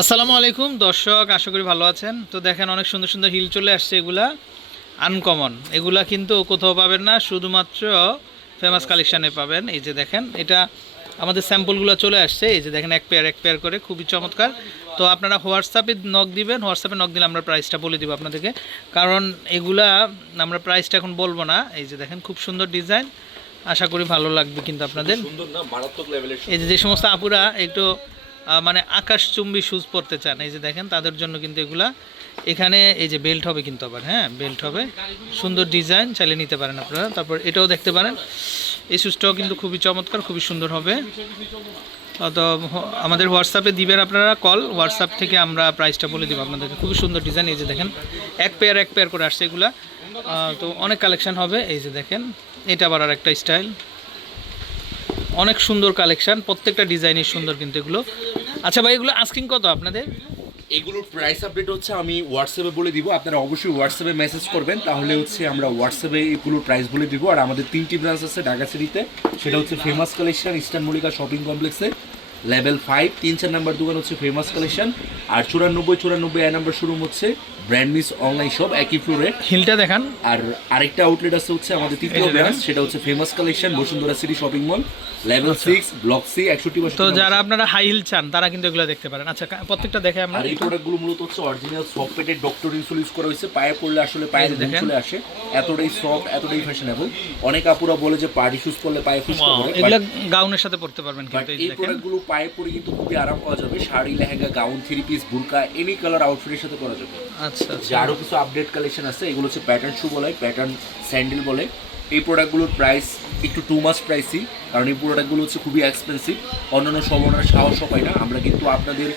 আসসালামু আলাইকুম দর্শক আশা করি ভালো আছেন। তো দেখেন অনেক সুন্দর সুন্দর হিল চলে আসছে এগুলা আনকমন এগুলা কিন্তু কোথাও পাবেন না শুধুমাত্র ফেমাস কালেকশানে পাবেন। এই যে দেখেন এটা আমাদের স্যাম্পলগুলো চলে আসছে। এই যে দেখেন এক পেয়ার এক পেয়ার করে খুবই চমৎকার। তো আপনারা হোয়াটসঅ্যাপে নক দিবেন হোয়াটসঅ্যাপে নক দিলে আমরা প্রাইসটা বলে দিব আপনাদেরকে। কারণ এগুলা আমরা প্রাইসটা এখন বলব না। এই যে দেখেন খুব সুন্দর ডিজাইন আশা করি ভালো লাগবে কিন্তু আপনাদের। এই যে যে সমস্ত আপুরা একটু মানে আকাশচুম্বী শুজ পরতে চান। এই যে দেখেন, তাদের জন্য কিন্তু এগুলা। এখানে এই যে বেল্ট হবে কিন্তু আবার হ্যাঁ? বেল্ট হবে। সুন্দর ডিজাইন চাইলে নিতে পারেন আপনারা। তারপর এটাও দেখতে পারেন। এই শুজটাও কিন্তু খুবই চমৎকার, খুবই সুন্দর হবে। তো আমাদের হোয়াটসঅ্যাপে দিবেন আপনারা কল। হোয়াটসঅ্যাপ থেকে আমরা প্রাইসটা বলে দিব আপনাদেরকে। খুবই সুন্দর ডিজাইন এই যে দেখেন। এক পেয়ার এক পেয়ার করে আসছে এগুলা। তো অনেক কালেকশান হবে। এই যে দেখেন, এটা আবার আর একটা স্টাইল অনেক সুন্দর কালেকশান প্রত্যেকটা ডিজাইনই সুন্দর কিন্তু এগুলো। আচ্ছা ভাই, এগুলো আস্কিং কত আপনাদের? এগুলোর প্রাইস আপডেট হচ্ছে আমি হোয়াটসঅ্যাপে বলে দিব। আপনারা অবশ্যই হোয়াটসঅ্যাপে মেসেজ করবেন, তাহলে হচ্ছে আমরা হোয়াটসঅ্যাপে এগুলোর প্রাইস বলে দিব। আর আমাদের তিনটি ব্রাঞ্চ আছে ঢাকা সিটিতে সেটা হচ্ছে famous collection eastern Mallika shopping কমপ্লেক্সে লেভেল ফাইভ তিন, চার নাম্বার দোকান হচ্ছে ফেমাস কালেকশন আর চুরানব্বই চুরানব্বই এ নাম্বার শোরুম হচ্ছে ব্র্যান্ড মিস অনলাইন শপ একই ফ্লোরে হিলটা দেখান। আর আরেকটা আউটলেট আছে হচ্ছে আমাদের তৃতীয় ব্রাঞ্চ সেটা হচ্ছে famous collection Bashundhara city shopping mall level six block C একষট্টি তো যারা আপনারা হাই হিল চান তারা কিন্তু এগুলো দেখতে পারেন। আচ্ছা প্রত্যেকটা দেখে আমরা এই প্রোডাক্টগুলো মূলত হচ্ছে অরিজিনাল সফট পেটের ডক্টর ইনসুল ইউজ করা হয়েছে। পায়ে পড়লে আসলে পায়ের এই যে দেখেন। চলে আসে। এতটাই সফট এতটাই ফ্যাশনেবল অনেক আপুরা বলে যে পার্টি শুজ পরলে পায়ে ফুসকে পড়ে এগুলো গাউনের সাথে পড়তে পারবেন কিন্তু এই প্রোডাক্টগুলো পায়ে পরে কিন্তু খুবই আরাম পাওয়া যাবে। Sari lehenga gown three piece burqa any colour আউটফিটের সাথে করা যাবে। আচ্ছা আচ্ছা। আরও কিছু আপডেট কালেকশন আছে, এগুলো হচ্ছে প্যাটার্ন শু বলে প্যাটার্ন স্যান্ডেল বলে। এই প্রোডাক্টগুলোর প্রাইস একটু টু মাস প্রাইসই কারণ এই প্রোডাক্টগুলো হচ্ছে খুবই এক্সপেন্সিভ অন্যান্য সব ওনার সাহসও হয় না। আমরা কিন্তু আপনাদের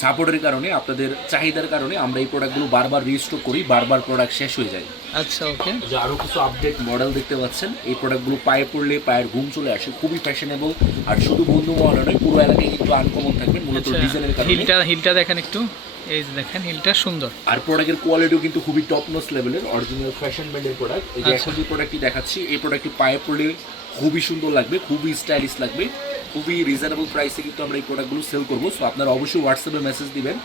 সাপোর্টের কারণে আপনাদের চাহিদার কারণে আমরা এই প্রোডাক্টগুলো বারবার রিস্টক করি বারবার প্রোডাক্ট শেষ হয়ে যায়। আচ্ছা ওকে। যে আরও কিছু আপডেট মডেল দেখতে পাচ্ছেন এই প্রোডাক্টগুলো পায়ে পড়লে পায়ের ঘুম চলে আসে খুবই ফ্যাশনেবল আর শুধু বন্ধু মহল নয় পুরো এলাকায় কিন্তু আনকমন থাকবে মূলত আচ্ছা ডিজাইনের কারণে। হিলটা হিলটা দেখেন একটু। এই যে দেখেন হিলটা সুন্দর। আর প্রোডাক্টের কোয়ালিটিও কিন্তু খুবই টপ নস লেভেলের অরিজিনাল ফ্যাশন ব্র্যান্ডের প্রোডাক্ট এই যে আচ্ছা। এখন যে প্রোডাক্টটি দেখাচ্ছি এই প্রোডাক্টটি পায়ে পড়লে খুবই সুন্দর লাগবে খুবই স্টাইলিশ লাগবে। খুবই রিজনেবল প্রাইসে কিন্তু আমরা এই প্রোডাক্টগুলো সেল করব। সো আপনারা অবশ্যই হোয়াটসঅ্যাপে মেসেজ দিবেন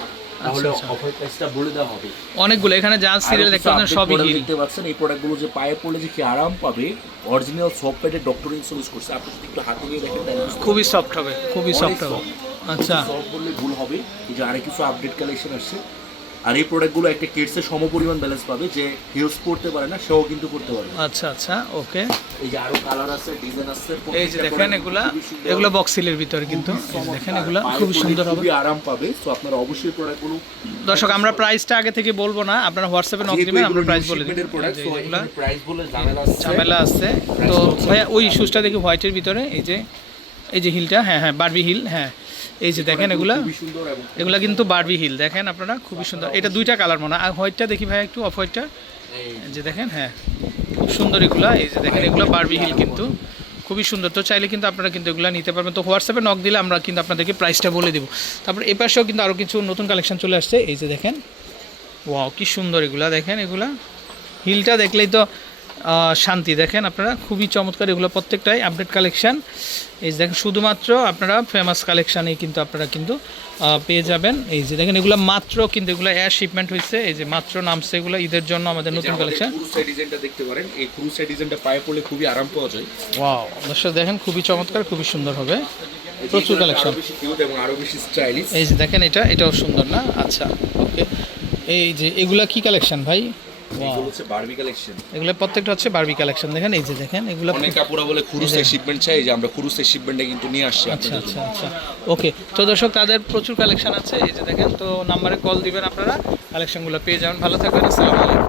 তাহলে আচ্ছা। অফার প্রাইসটা বলে দেওয়া হবে। অনেকগুলো এখানে যা সিরিয়াল দেখতে পাচ্ছেন সবই হিল দেখতে পাচ্ছেন এই প্রোডাক্টগুলো যে পায়ে পড়লে যে কি আরাম পাবে অরিজিনাল সফটওয়্যারের ডক্টর ইনসুরেন্স করছে। আপনি যদি একটু হাতে নিয়ে দেখেন তাহলে খুবই সফট হবে খুবই সফট হবে। আচ্ছা। সফট বললে ভুল হবে। এই যে আরেক কিছু আপডেট কালেকশন আসছে। আর এই প্রোডাক্টগুলো একটা কিডসের সমপরিমাণ ব্যালেন্স পাবে যে হিলস পড়তে পারে না সেও কিন্তু করতে পারবে। আচ্ছা আচ্ছা ওকে এই যে আরও কালার আছে ডিজাইন আছে এই যে দেখেন এগুলা এগুলো বক্সিলের ভিতরে কিন্তু। দেখেন। এগুলা পড়লে সুন্দর হবে। খুবই আরাম পাবে তো আপনারা অবশ্যই প্রোডাক্টগুলো দর্শক আমরা প্রাইসটা আগে থেকে বলব না আপনারা হোয়াটসঅ্যাপে নক দিবেন আমরা প্রাইস বলে দিই। এগুলা প্রাইস বলে ঝামেলা আছে। ঝামেলা আছে। তো ভাইয়া ওই শুজটা দেখি হোয়াইটের ভিতরে এই যে এই যে হিলটা হ্যাঁ হ্যাঁ বারবি হিল হ্যাঁ। এই যে দেখেন এগুলা এগুলা কিন্তু বারবি হিল দেখেন আপনারা খুবই সুন্দর। এটা দুইটা কালার মনে হয়। আর হোয়াইটটা দেখি ভাই একটু অফ হোয়াইটটা। যে। দেখেন হ্যাঁ খুব সুন্দর এগুলা। এই যে দেখেন এগুলো বারবি হিল কিন্তু। খুবই সুন্দর। তো চাইলে কিন্তু আপনারা কিন্তু এগুলো নিতে পারবেন। তো হোয়াটসঅ্যাপে নক দিলে আমরা কিন্তু আপনাদেরকে প্রাইসটা বলে দেবো। তারপর এ পাশেও কিন্তু আরও কিছু নতুন কালেকশন চলে আসছে। এই যে দেখেন ওয়াও কি সুন্দর এগুলা। দেখেন এগুলা। হিলটা দেখলেই তো শান্তি দেখেন আপনারা খুবই চমৎকার এগুলো প্রত্যেকটাই আপডেট কালেকশন এই যে দেখেন শুধুমাত্র আপনারা ফেমাস কালেকশানেই কিন্তু আপনারা কিন্তু পেয়ে যাবেন। এই যে দেখেন এগুলো মাত্র কিন্তু এগুলো এয়ার শিপমেন্ট হয়েছে এই যে মাত্র নামছে এগুলো ঈদের জন্য আমাদের নতুন কালেকশন ক্রুসের ডিজাইনটা দেখতে পারেন এই ক্রুসের ডিজাইনটা পায়ে পড়লে খুবই আরাম পাওয়া যায়। ওয়াও দর্শক দেখেন খুবই চমৎকার খুবই সুন্দর হবে। প্রচুর কালেকশন এই যে দেখেন এটা এটাও সুন্দর না? আচ্ছা ওকে এই যে এগুলা কি কালেকশন ভাই? এগুলো হচ্ছে বারবি কালেকশন এগুলো প্রত্যেকটা হচ্ছে বারবি কালেকশন দেখেন এই যে দেখেন এগুলো অনেক কাপড়া বলে খুরুসের শিপমেন্ট চাই যে আমরা খুরুসের কিন্তু নিয়ে আসছি আচ্ছা আচ্ছা আচ্ছা। ওকে তো দর্শক তাদের প্রচুর কালেকশন আছে এই যে দেখেন তো নাম্বারে কল দিবেন আপনারা কালেকশনগুলো পেয়ে যাবেন। ভালো থাকবেন আসসালামু আলাইকুম।